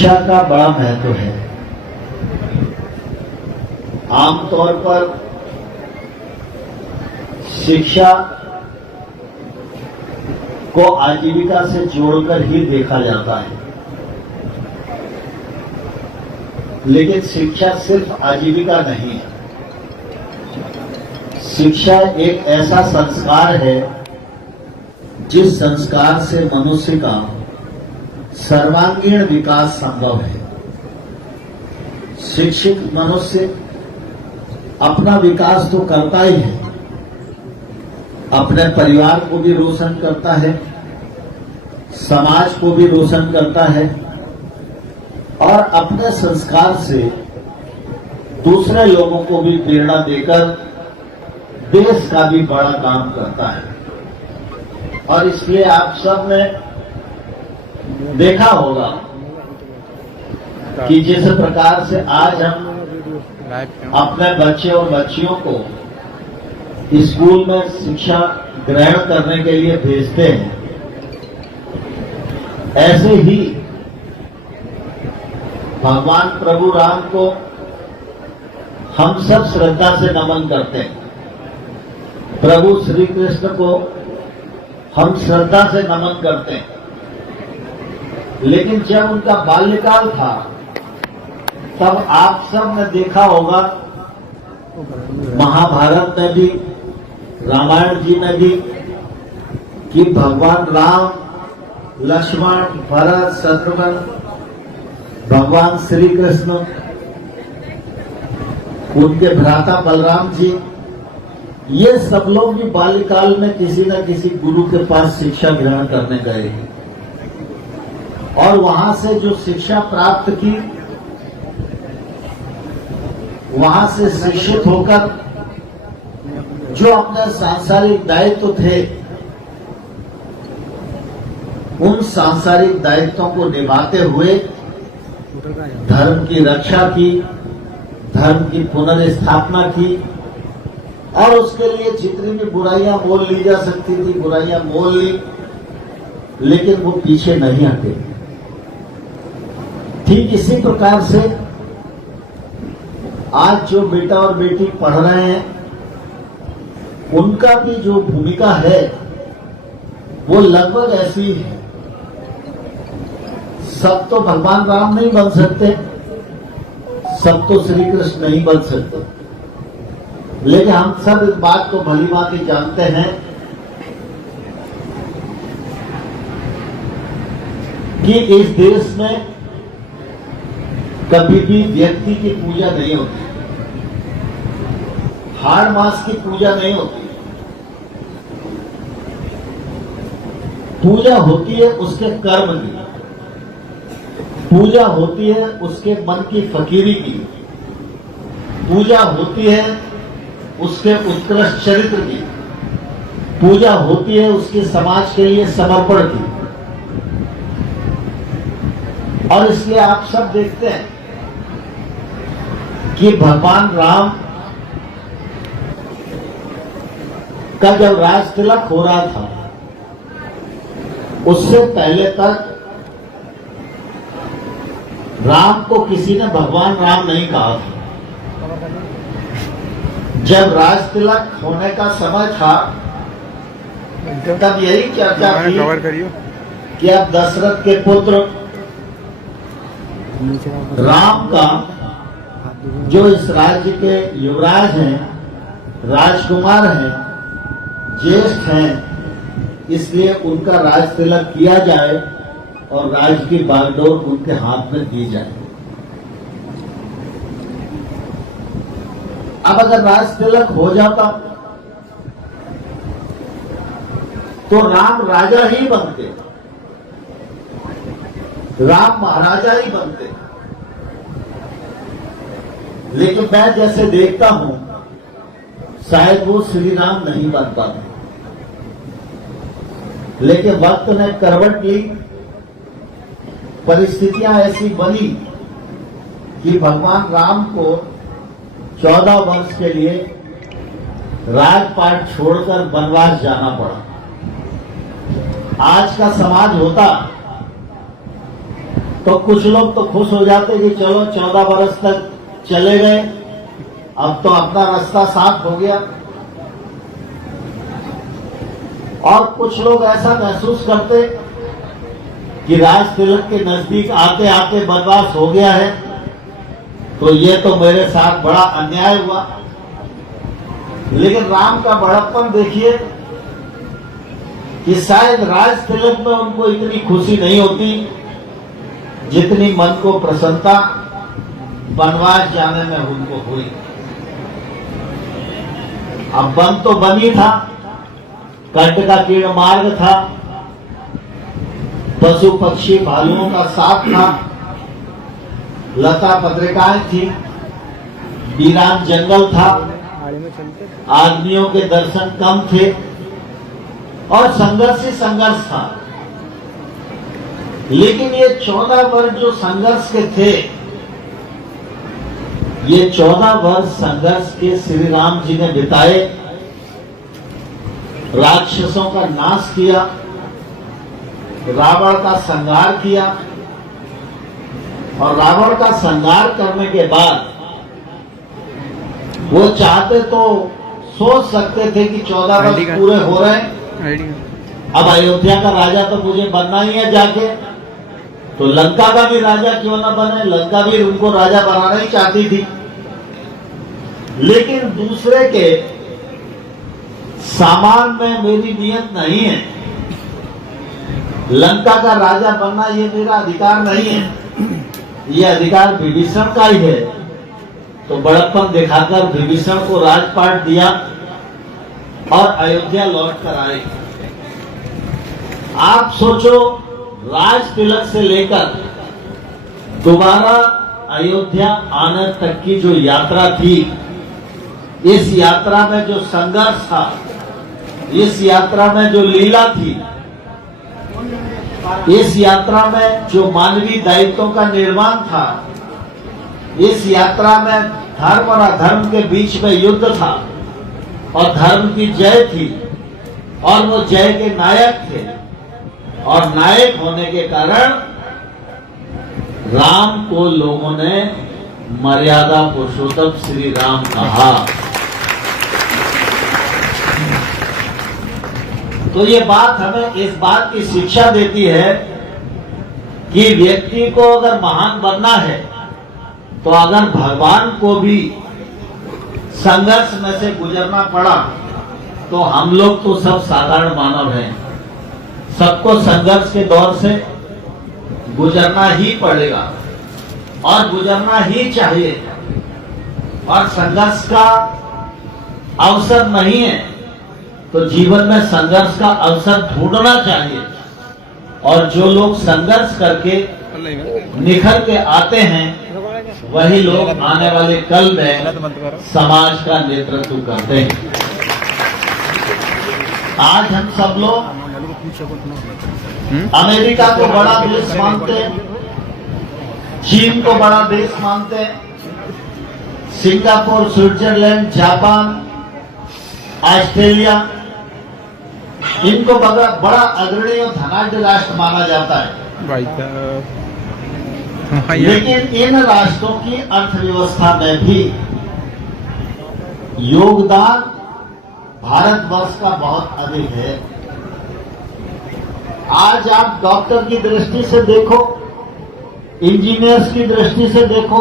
शिक्षा का बड़ा महत्व है। आमतौर पर शिक्षा को आजीविका से जोड़कर ही देखा जाता है, लेकिन शिक्षा सिर्फ आजीविका नहीं है। शिक्षा एक ऐसा संस्कार है जिस संस्कार से मनुष्य का सर्वांगीण विकास संभव है। शिक्षित मनुष्य अपना विकास तो करता ही है, अपने परिवार को भी रोशन करता है, समाज को भी रोशन करता है और अपने संस्कार से दूसरे लोगों को भी प्रेरणा देकर देश का भी बड़ा काम करता है। और इसलिए आप सब ने देखा होगा कि जिस प्रकार से आज हम अपने बच्चे और बच्चियों को स्कूल में शिक्षा ग्रहण करने के लिए भेजते हैं, ऐसे ही भगवान प्रभु राम को हम सब श्रद्धा से नमन करते हैं। प्रभु श्री कृष्ण को हम श्रद्धा से नमन करते हैं, लेकिन जब उनका बाल्यकाल था तब आप सब ने देखा होगा, महाभारत में भी, रामायण जी में भी, कि भगवान राम, लक्ष्मण, भरत, शत्रुघ्न, भगवान श्री कृष्ण, उनके भ्राता बलराम जी, ये सब लोग भी बाल्यकाल में किसी न किसी गुरु के पास शिक्षा ग्रहण करने गए और वहां से जो शिक्षा प्राप्त की, वहां से शिक्षित होकर जो अपने सांसारिक दायित्व थे, उन सांसारिक दायित्वों को निभाते हुए धर्म की रक्षा की, धर्म की पुनर्स्थापना की और उसके लिए जितनी भी बुराइयां मोल ली जा सकती थी, बुराइयां मोल ली, लेकिन वो पीछे नहीं हटे। ठीक इसी प्रकार से आज जो बेटा और बेटी पढ़ रहे हैं, उनका भी जो भूमिका है वो लगभग ऐसी ही है। सब तो भगवान राम नहीं बन सकते, सब तो श्री कृष्ण नहीं बन सकते, लेकिन हम सब इस बात को भली भांति जानते हैं कि इस देश में कभी भी व्यक्ति की पूजा नहीं होती, हाड़ मास की पूजा नहीं होती। पूजा होती है उसके कर्म की, पूजा होती है उसके मन की फकीरी की, पूजा होती है उसके उत्कृष्ट चरित्र की, पूजा होती है उसके समाज के लिए समर्पण की। और इसलिए आप सब देखते हैं कि भगवान राम का जब राज तिलक हो रहा था, उससे पहले तक राम को किसी ने भगवान राम नहीं कहा था। जब राज तिलक होने का समय था, तब यही चर्चा थी कि अब दशरथ के पुत्र राम का, जो इस राज्य के युवराज हैं, राजकुमार हैं, ज्येष्ठ हैं, इसलिए उनका राज तिलक किया जाए और राज की बागडोर उनके हाथ में दी जाए। अब अगर राज तिलक हो जाता तो राम राजा ही बनते, राम महाराजा ही बनते। लेकिन मैं जैसे देखता हूं, शायद वो श्री राम नहीं बन पाते। लेकिन वक्त ने करवट ली, परिस्थितियां ऐसी बनी कि भगवान राम को 14 वर्ष के लिए राजपाट छोड़कर वनवास जाना पड़ा। आज का समाज होता तो कुछ लोग तो खुश हो जाते कि चलो 14 बरस तक चले गए, अब तो अपना रास्ता साफ हो गया। और कुछ लोग ऐसा महसूस करते कि राज तिलक के नजदीक आते आते बनवास हो गया है, तो ये तो मेरे साथ बड़ा अन्याय हुआ। लेकिन राम का बड़प्पन देखिए कि शायद राज तिलक में उनको इतनी खुशी नहीं होती जितनी मन को प्रसन्नता बनवास जाने में उनको हुई। अब वन तो बन ही था, कंट का कीड़ मार्ग था, पशु पक्षी भालुओं का साथ था, लता पत्रिकाएं थी, वीरान जंगल था, आदमियों के दर्शन कम थे और संघर्ष ही संघर्ष था। लेकिन ये 14 वर्ष जो संघर्ष के थे, ये 14 वर्ष संघर्ष के श्री राम जी ने बिताए, राक्षसों का नाश किया, रावण का संहार किया और रावण का संहार करने के बाद वो चाहते तो सोच सकते थे कि 14 वर्ष पूरे हो रहे हैं, अब अयोध्या का राजा तो मुझे बनना ही है जाके, तो लंका का भी राजा क्यों ना बने, लंका भी उनको राजा बनाना ही चाहती थी। लेकिन दूसरे के सामान में मेरी नियत नहीं है, लंका का राजा बनना ये मेरा अधिकार नहीं है, ये अधिकार विभीषण का ही है। तो बड़प्पन दिखाकर विभीषण को राजपाट दिया और अयोध्या लौट कर आए। आप सोचो, राज तिलक से लेकर दोबारा अयोध्या आने तक की जो यात्रा थी, इस यात्रा में जो संघर्ष था, इस यात्रा में जो लीला थी, इस यात्रा में जो मानवीय दायित्वों का निर्माण था, इस यात्रा में धर्म और अधर्म के बीच में युद्ध था और धर्म की जय थी और वो जय के नायक थे और नायक होने के कारण राम को लोगों ने मर्यादा पुरुषोत्तम श्री राम कहा। तो ये बात हमें इस बात की शिक्षा देती है कि व्यक्ति को अगर महान बनना है तो अगर भगवान को भी संघर्ष में से गुजरना पड़ा तो हम लोग तो सब साधारण मानव हैं, सबको संघर्ष के दौर से गुजरना ही पड़ेगा और गुजरना ही चाहिए। और संघर्ष का अवसर नहीं है तो जीवन में संघर्ष का अवसर ढूंढना चाहिए। और जो लोग संघर्ष करके निखर के आते हैं वही लोग आने वाले कल में समाज का नेतृत्व करते हैं। आज हम सब लोग अमेरिका को बड़ा देश मानते हैं, चीन को बड़ा देश मानते हैं, सिंगापुर, स्विट्जरलैंड, जापान, ऑस्ट्रेलिया, इनको बड़ा अग्रणी और धनाढ्य राष्ट्र माना जाता है। लेकिन इन राष्ट्रों की अर्थव्यवस्था में भी योगदान भारतवर्ष का बहुत अधिक है। आज आप डॉक्टर की दृष्टि से देखो, इंजीनियर्स की दृष्टि से देखो,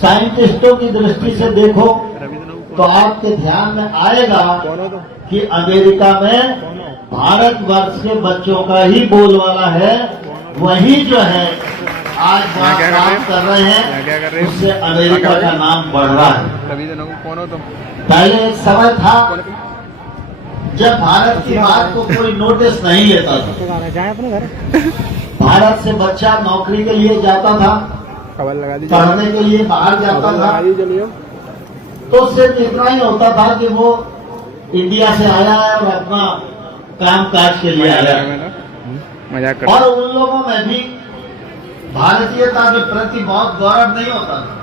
साइंटिस्टों की दृष्टि से देखो, तो आपके ध्यान में आएगा कि अमेरिका में भारतवर्ष के बच्चों का ही बोलबाला है, वही जो है आज काम कर रहे हैं, उससे अमेरिका का नाम बढ़ रहा है। पहले एक समय था जब भारत की बात को कोई नोटिस नहीं लेता था। भारत से बच्चा नौकरी के लिए जाता था, पढ़ने के लिए बाहर जाता था, तो सिर्फ इतना ही होता था कि वो इंडिया से आया है और अपना काम काज के लिए आया है। और उन लोगों में भी भारतीयता के प्रति बहुत गौरव नहीं होता था।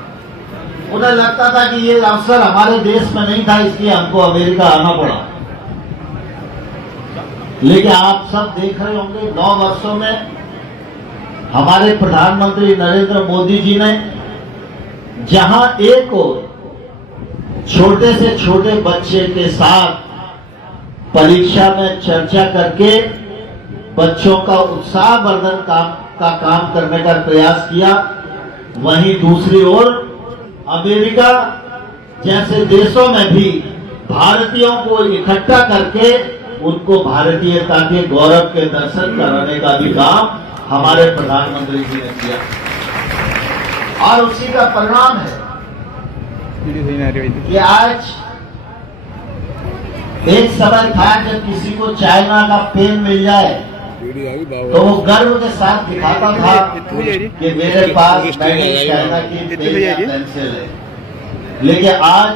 उन्हें लगता था कि ये अवसर हमारे देश में नहीं था, इसलिए हमको अमेरिका आना पड़ा। लेकिन आप सब देख रहे होंगे 9 वर्षों में हमारे प्रधानमंत्री नरेंद्र मोदी जी ने जहां एक और छोटे से छोटे बच्चे के साथ परीक्षा में चर्चा करके बच्चों का उत्साहवर्धन का काम करने का प्रयास किया, वहीं दूसरी ओर अमेरिका जैसे देशों में भी भारतीयों को इकट्ठा करके उनको भारतीयता के गौरव के दर्शन कराने का भी काम हमारे प्रधानमंत्री जी ने किया, और उसी का परिणाम है कि आज एक समय था जब किसी को चाइना का पेन मिल जाए तो वो गर्व के साथ दिखाता था कि मेरे पास चाइना की पेन या पेंसिल है। लेकिन आज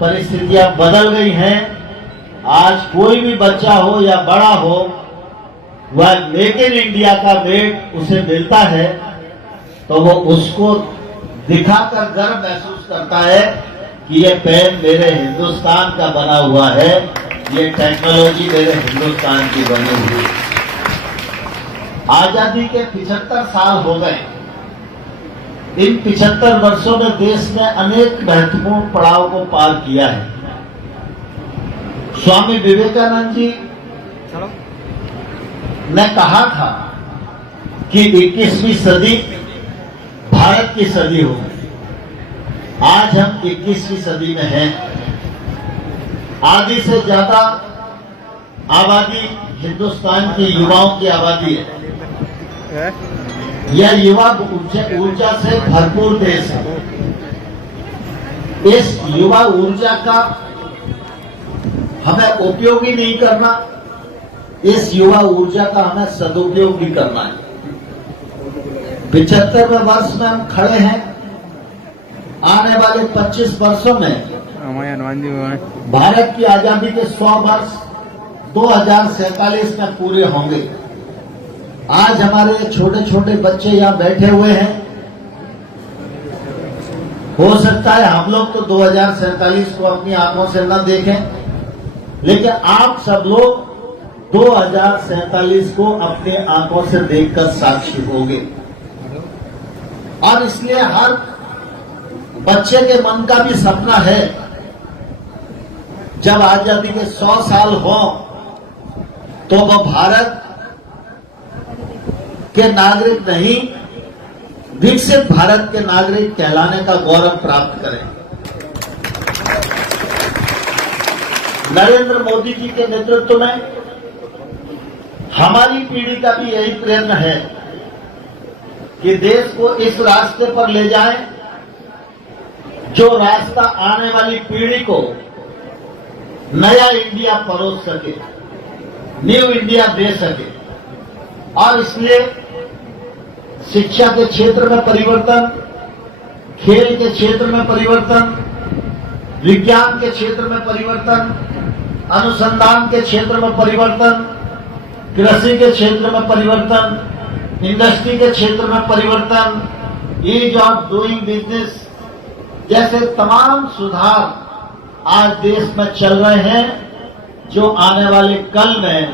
परिस्थितियां बदल गई हैं। आज कोई भी बच्चा हो या बड़ा हो, वह मेक इन इंडिया का रेट उसे मिलता है तो वो उसको दिखाकर गर्व महसूस करता है कि ये पेन मेरे हिंदुस्तान का बना हुआ है, ये टेक्नोलॉजी मेरे हिंदुस्तान की बनी हुई है। आजादी के 75 साल हो गए। इन 75 वर्षों में देश ने अनेक महत्वपूर्ण पड़ाव को पार किया है। स्वामी विवेकानंद जी ने कहा था कि 21वीं सदी भारत की सदी होगी। आज हम 21वीं सदी में हैं। आधी से ज्यादा आबादी हिंदुस्तान की युवाओं की आबादी है। यह युवा ऊर्जा से भरपूर देश है। इस युवा ऊर्जा का हमें उपयोग ही नहीं करना, इस युवा ऊर्जा का हमें सदुपयोग भी करना है। 75वें वर्ष में हम खड़े हैं। आने वाले 25 वर्षों में भारत की आजादी के 100 वर्ष 2047 में पूरे होंगे। आज हमारे छोटे छोटे बच्चे यहाँ बैठे हुए हैं। हो सकता है हम लोग तो 2047 को अपनी आंखों से न देखें, लेकिन आप सब लोग 2047 को अपनी आंखों से देखकर साक्षी होंगे। और इसलिए हर बच्चे के मन का भी सपना है जब आजादी के 100 साल हो तो वह भारत के नागरिक नहीं, विकसित भारत के नागरिक कहलाने का गौरव प्राप्त करें। नरेंद्र मोदी जी के नेतृत्व में हमारी पीढ़ी का भी यही प्रयत्न है कि देश को इस रास्ते पर ले जाएं जो रास्ता आने वाली पीढ़ी को नया इंडिया परोस सके, न्यू इंडिया दे सके। और इसलिए शिक्षा के क्षेत्र में परिवर्तन, खेल के क्षेत्र में परिवर्तन, विज्ञान के क्षेत्र में परिवर्तन, अनुसंधान के क्षेत्र में परिवर्तन, कृषि के क्षेत्र में परिवर्तन, इंडस्ट्री के क्षेत्र में परिवर्तन, ईज ऑफ डूइंग बिजनेस जैसे तमाम सुधार आज देश में चल रहे हैं जो आने वाले कल में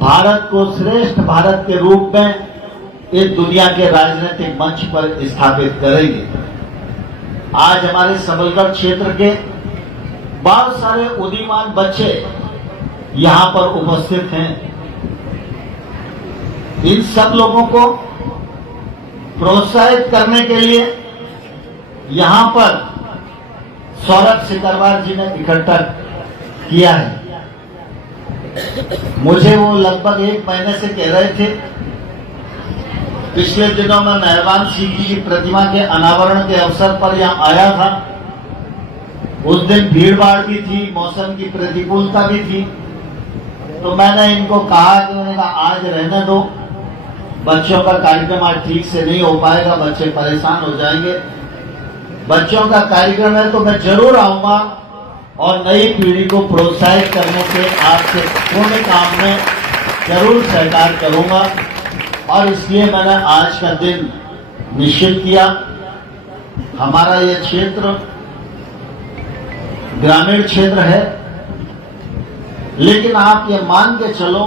भारत को श्रेष्ठ भारत के रूप में इस दुनिया के राजनीतिक मंच पर स्थापित करेंगे। आज हमारे सबलगढ़ क्षेत्र के बहुत सारे उदीयमान बच्चे यहां पर उपस्थित हैं। इन सब लोगों को प्रोत्साहित करने के लिए यहां पर सौरभ सिकरवार जी ने इकट्ठा किया है। मुझे वो लगभग 1 महीने से कह रहे थे। पिछले दिनों में मेहरबान सिंह जी की प्रतिमा के अनावरण के अवसर पर यहां आया था। उस दिन भीड़ भाड़ भी थी, मौसम की प्रतिकूलता भी थी, तो मैंने इनको कहा कि उन्होंने आज रहने दो, बच्चों का कार्यक्रम आज ठीक से नहीं हो पाएगा, बच्चे परेशान हो जाएंगे। बच्चों का कार्यक्रम है तो मैं जरूर आऊंगा और नई पीढ़ी को प्रोत्साहित करने के आपसे पूर्ण काम में जरूर सहकार करूंगा। और इसलिए मैंने आज का दिन निश्चित किया। हमारा ये क्षेत्र ग्रामीण क्षेत्र है, लेकिन आप ये मान के चलो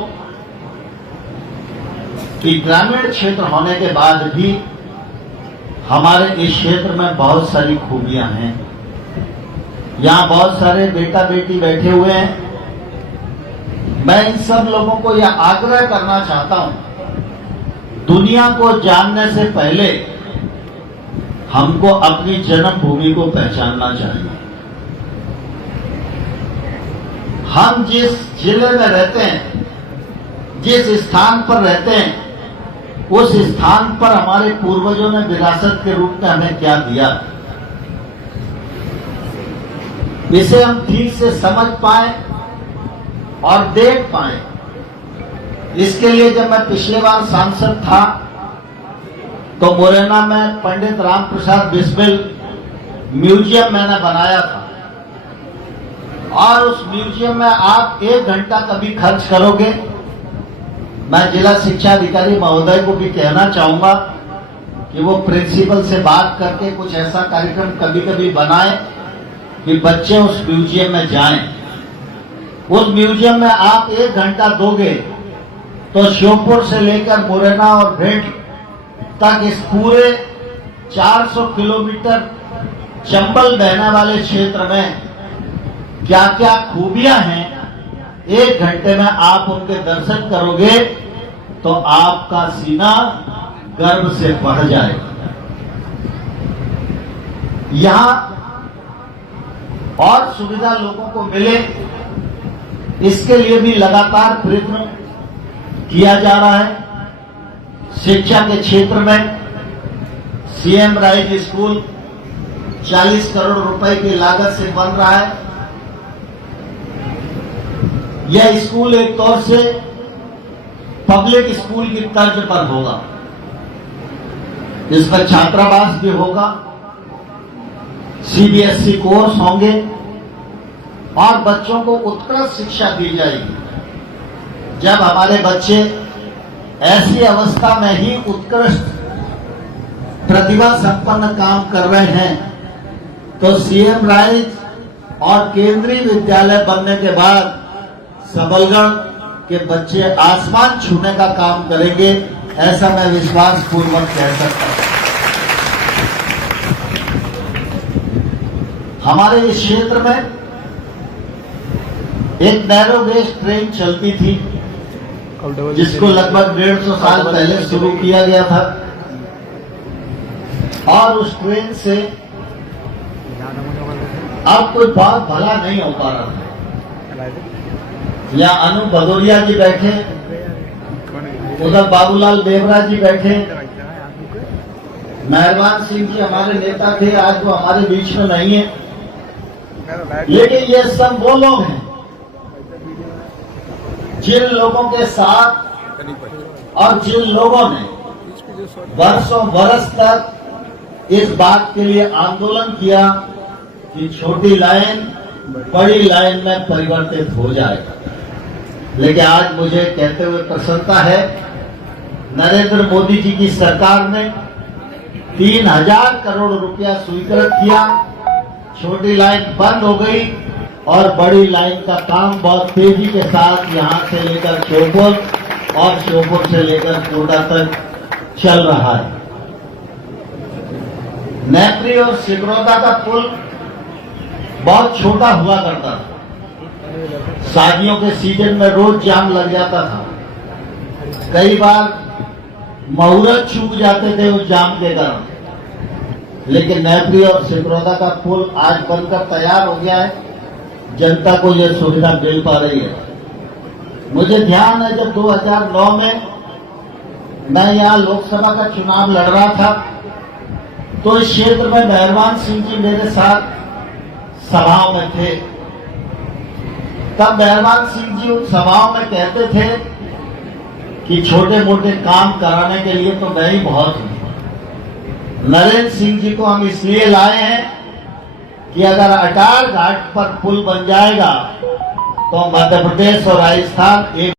कि ग्रामीण क्षेत्र होने के बाद भी हमारे इस क्षेत्र में बहुत सारी खूबियां हैं। यहाँ बहुत सारे बेटा बेटी बैठे हुए हैं। मैं इन सब लोगों को यह आग्रह करना चाहता हूं, दुनिया को जानने से पहले हमको अपनी जन्मभूमि को पहचानना चाहिए। हम जिस जिले में रहते हैं, जिस स्थान पर रहते हैं, उस स्थान पर हमारे पूर्वजों ने विरासत के रूप में हमें क्या दिया, इसे हम ठीक से समझ पाए और देख पाए। इसके लिए जब मैं पिछले बार सांसद था तो मुरैना में पंडित राम प्रसाद बिस्मिल म्यूजियम मैंने बनाया था, और उस म्यूजियम में आप 1 घंटा कभी खर्च करोगे, मैं जिला शिक्षा अधिकारी महोदय को भी कहना चाहूंगा कि वो प्रिंसिपल से बात करके कुछ ऐसा कार्यक्रम कभी कभी बनाए कि बच्चे उस म्यूजियम में जाएं। उस म्यूजियम में आप 1 घंटा दोगे तो श्योपुर से लेकर मुरैना और भिंड तक इस पूरे 400 किलोमीटर चंबल बहने वाले क्षेत्र में क्या क्या खूबियां हैं, 1 घंटे में आप उनके दर्शन करोगे तो आपका सीना गर्व से बढ़ जाएगा। यहां और सुविधा लोगों को मिले, इसके लिए भी लगातार प्रयत्न किया जा रहा है। शिक्षा के क्षेत्र में सीएम राइज स्कूल 40 करोड़ रुपए की लागत से बन रहा है। यह स्कूल एक तौर से पब्लिक स्कूल की तर्ज पर होगा। इसमें छात्रावास भी होगा, सीबीएसई कोर्स होंगे और बच्चों को उत्कृष्ट शिक्षा दी जाएगी। जब हमारे बच्चे ऐसी अवस्था में ही उत्कृष्ट प्रतिभा संपन्न काम कर रहे हैं तो सीएम राइज और केंद्रीय विद्यालय बनने के बाद सबलगढ़ के बच्चे आसमान छूने का काम करेंगे, ऐसा मैं विश्वास पूर्वक कह सकता हूं। हमारे इस क्षेत्र में एक नैरो गेज ट्रेन चलती थी जिसको लगभग 150 साल पहले शुरू किया गया था, और उस ट्रेन से अब कोई बहुत भला नहीं हो पा रहा था। यहाँ अनु भदौरिया जी बैठे, उधर बाबूलाल देवरा जी बैठे, मेहरबान सिंह जी हमारे नेता थे, आज वो हमारे बीच में नहीं है, लेकिन ये सब वो लोग हैं जिन लोगों के साथ और जिन लोगों ने वर्षों बरस तक इस बात के लिए आंदोलन किया कि छोटी लाइन बड़ी लाइन में परिवर्तित हो जाए। लेकिन आज मुझे कहते हुए प्रसन्नता है, नरेंद्र मोदी जी की सरकार ने 3000 करोड़ रुपया स्वीकृत किया, छोटी लाइन बंद हो गई और बड़ी लाइन का काम बहुत तेजी के साथ यहां से लेकर श्योपुर और श्योपुर से लेकर कोटा तक चल रहा है। नेत्री और सिकरौदा का पुल बहुत छोटा हुआ करता था, शादियों के सीजन में रोज जाम लग जाता था, कई बार मुहूर्त चूक जाते थे उस जाम के कारण। लेकिन नेत्री और सिकरौदा का पुल आज बनकर तैयार हो गया है, जनता को यह सुविधा मिल पा रही है। मुझे ध्यान है जब 2009 में मैं यहाँ लोकसभा का चुनाव लड़ रहा था तो इस क्षेत्र में मेहरबान सिंह जी मेरे साथ सभाओं में थे। तब मेहरबान सिंह जी उन सभाओं में कहते थे कि छोटे मोटे काम कराने के लिए तो मैं ही बहुत हूं। नरेंद्र सिंह जी को हम इसलिए लाए हैं कि अगर अटार घाट पर पुल बन जाएगा तो मध्य प्रदेश और राजस्थान एक